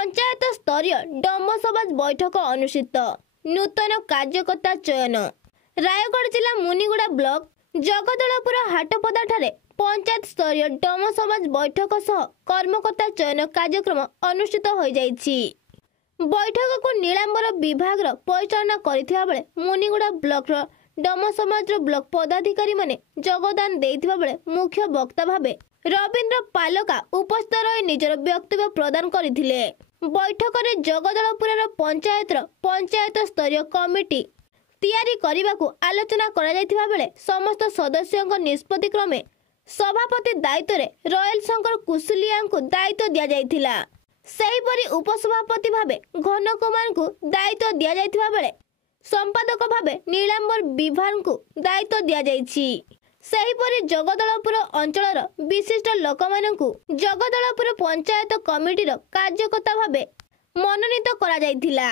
पंचायत स्तरीय डमसभा बैठक अनुष्ठित नूतन कार्यकर्ता चयन रायगढ़ जिला मुनिगुड़ा ब्लॉक जगदलपुर हाटपदा ठारे पंचायत स्तरीय डमसभा बैठक सह कर्मकर्ता चयन कार्यक्रम अनुष्ठित हो जाइछि। बैठक को नीलांबर विभाग परिचालना करथिबा बेले मुनिगुड़ा ब्लॉक डमसमाज ब्लॉक पदाधिकारी माने योगदान देथिबा बेले मुख्य वक्ता भावे रवींद्र पालका उपस्थित रही निजर वक्तव्य प्रदान करथिले। बैठक में जगदलपुर पंचायत स्तरीय कमिटी तैयारी करने को आलोचना करा जायथिबा बेले समस्त सदस्यों निष्पत्ति क्रमे सभापति दायित्व रे रॉयल शंकर कुशलिया को दायित्व दिया जायथिला। सेहीपरि उपसभापति भावे घन कुमार को दायित्व दिया जायथिबा बेले संपादक भावे नीलांबर विभाग को दायित्व दिया जायछि। सेहीपरि जगदलपुर अंचल विशिष्ट लोक मानकु जगदलपुर पंचायत कमिटीर कार्यकर्ता भावे मनोनीत करा जायथिला।